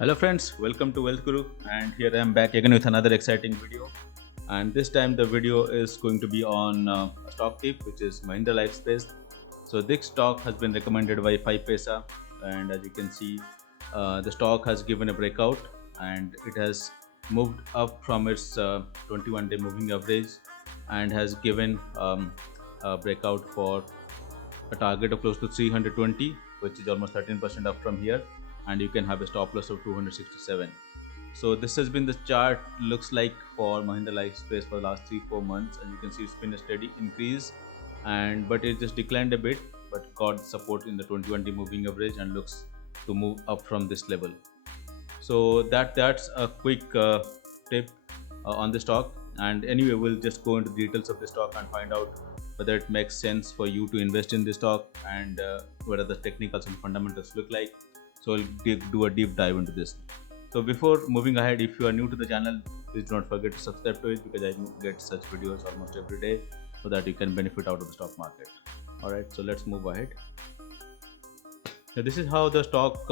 Hello friends, welcome to Wealth Guru, and here I am back again with another exciting video. And this time the video is going to be on a stock tip, which is Mahindra Lifespace. So this stock has been recommended by 5 Paisa, and as you can see, the stock has given a breakout, and it has moved up from its 21-day moving average, and has given a breakout for a target of close to 320, which is almost 13% up from here, and you can have a stop loss of 267. So this has been the chart looks like for Mahindra Lifespace for the last 3-4 months, and you can see it's been a steady increase, and but it just declined a bit, but got support in the 21-day moving average and looks to move up from this level. So that's a quick tip on the stock. And anyway, we'll just go into the details of the stock and find out whether it makes sense for you to invest in the stock, and what are the technicals and fundamentals look like. So we'll do a deep dive into this. So before moving ahead, if you are new to the channel, please do not forget to subscribe to it, because I get such videos almost every day, so that you can benefit out of the stock market. Alright, so let's move ahead. So this is how the stock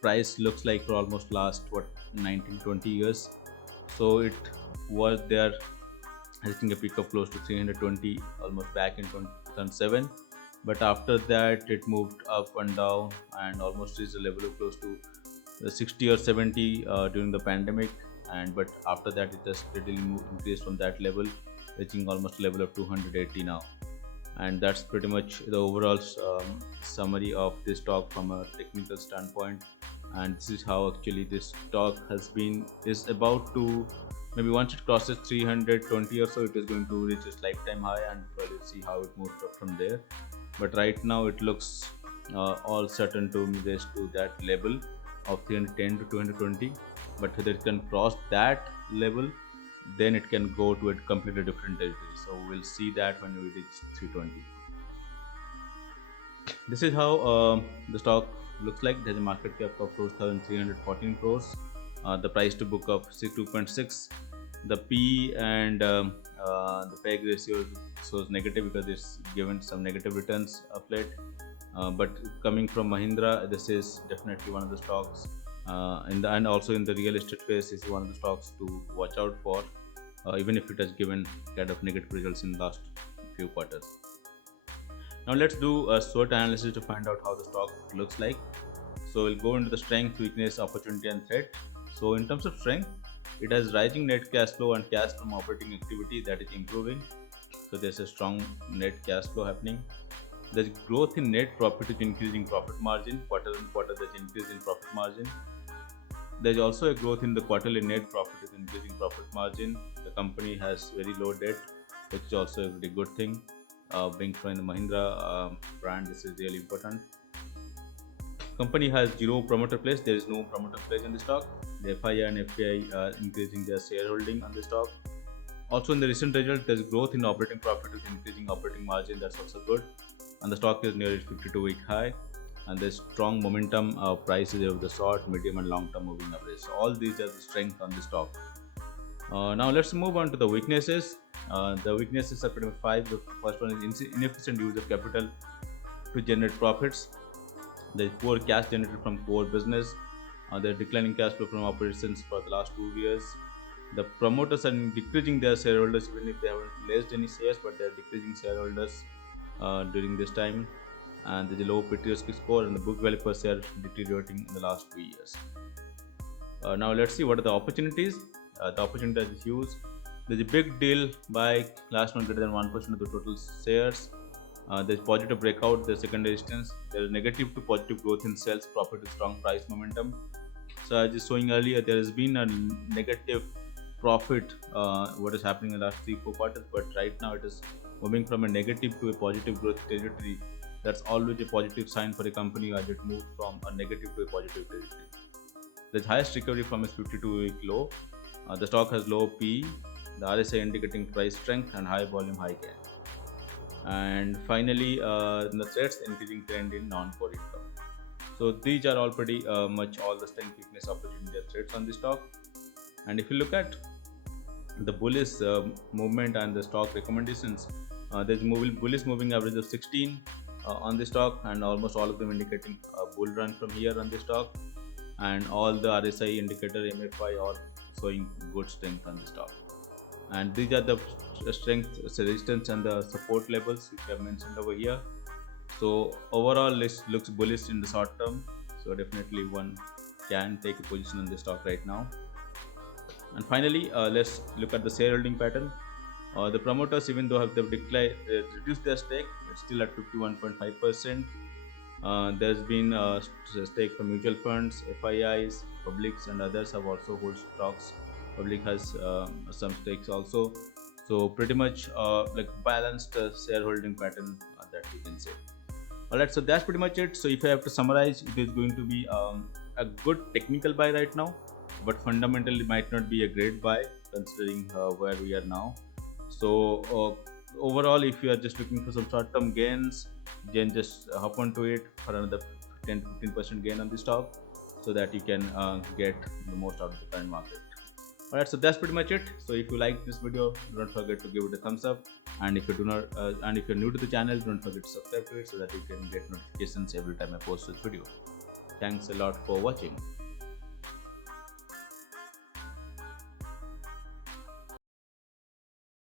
price looks like for almost last 19-20 years. So it was there, I think, a peak of close to 320 almost back in 2007, but after that it moved up and down and almost reached a level of close to 60 or 70 during the pandemic, and but after that it has steadily increased from that level, reaching almost level of 280 now. And that's pretty much the overall summary of this stock from a technical standpoint. And this is how actually this stock is about to, maybe once it crosses 320 or so, it is going to reach its lifetime high, and we'll see how it moves up from there. But right now it looks all certain to raise to that level of 310 to 220, but whether it can cross that level, then it can go to a completely different territory. So we'll see that when we reach 320. This is how the stock looks like. There's a market cap of 4,314 crores. The price to book of 2.6. The P and the PEG ratio shows negative because it's given some negative returns of late. But coming from Mahindra, this is definitely one of the stocks. And also in the real estate space, is one of the stocks to watch out for, even if it has given kind of negative results in the last few quarters. Now let's do a SWOT analysis to find out how the stock looks like. So we'll go into the strength, weakness, opportunity, and threat. So in terms of strength, it has rising net cash flow and cash from operating activity that is improving. So there's a strong net cash flow happening. There's growth in net profit, is increasing profit margin. Quarter on quarter, there's increase in profit margin. There's also a growth in the quarterly net profit, is increasing profit margin. The company has very low debt, which is also a very good thing. Being from the Mahindra brand, this is really important. Company has zero promoter place. There is no promoter place in the stock. The FII and FPI are increasing their shareholding on the stock. Also in the recent result, there's growth in operating profit with increasing operating margin. That's also good. And the stock is near its 52-week high. And there's strong momentum of prices of the short, medium, and long-term moving average. So all these are the strength on the stock. Now let's move on to the weaknesses. The weaknesses are pretty much 5. The first one is inefficient use of capital to generate profits. There is poor cash generated from core business. There is declining cash flow from operations for the last 2 years. The promoters are decreasing their shareholders, even if they haven't raised any shares, but they are decreasing shareholders during this time. And there's a low P/E score, and the book value per share deteriorating in the last 2 years. Now let's see what are the opportunities. The opportunity is huge. There's a big deal by last month greater than 1% of the total shares. There's positive breakout, there's secondary resistance. There's negative to positive growth in sales, profit with strong price momentum. So as I was showing earlier, there has been a negative profit, what is happening in the last 3-4 quarters, but right now it is moving from a negative to a positive growth territory. That's always a positive sign for a company as it moves from a negative to a positive territory. There's highest recovery from its 52-week low. The stock has low PE, the RSI indicating price strength, and high volume, high gain. And finally, the threats, increasing trend in non-core income. So these are all pretty much all the strength, weakness, opportunity, and threats on the stock. And if you look at the bullish movement and the stock recommendations, there's bullish moving average of 16 on the stock, and almost all of them indicating a bull run from here on the stock. and all the RSI indicator MFI all showing good strength on the stock. And these are the strength, resistance and the support levels which I have mentioned over here. So overall this looks bullish in the short term, so definitely one can take a position on the stock right now. And finally, let's look at the shareholding pattern. The promoters, even though have reduced their stake, it's still at 51.5%. There's been stake from mutual funds, FIIs, publics, and others have also hold stocks. Public has some stakes also. So pretty much like balanced shareholding pattern that we can say. Alright, so that's pretty much it. So if I have to summarize, it is going to be a good technical buy right now, but fundamentally might not be a great buy considering where we are now. So overall, if you are just looking for some short-term gains, then just hop onto it for another 10-15% gain on the stock, so that you can get the most out of the current market. Alright, so that's pretty much it. So if you like this video, don't forget to give it a thumbs up, and if you do not and if you're new to the channel, don't forget to subscribe to it so that you can get notifications every time I post this video. Thanks a lot for watching.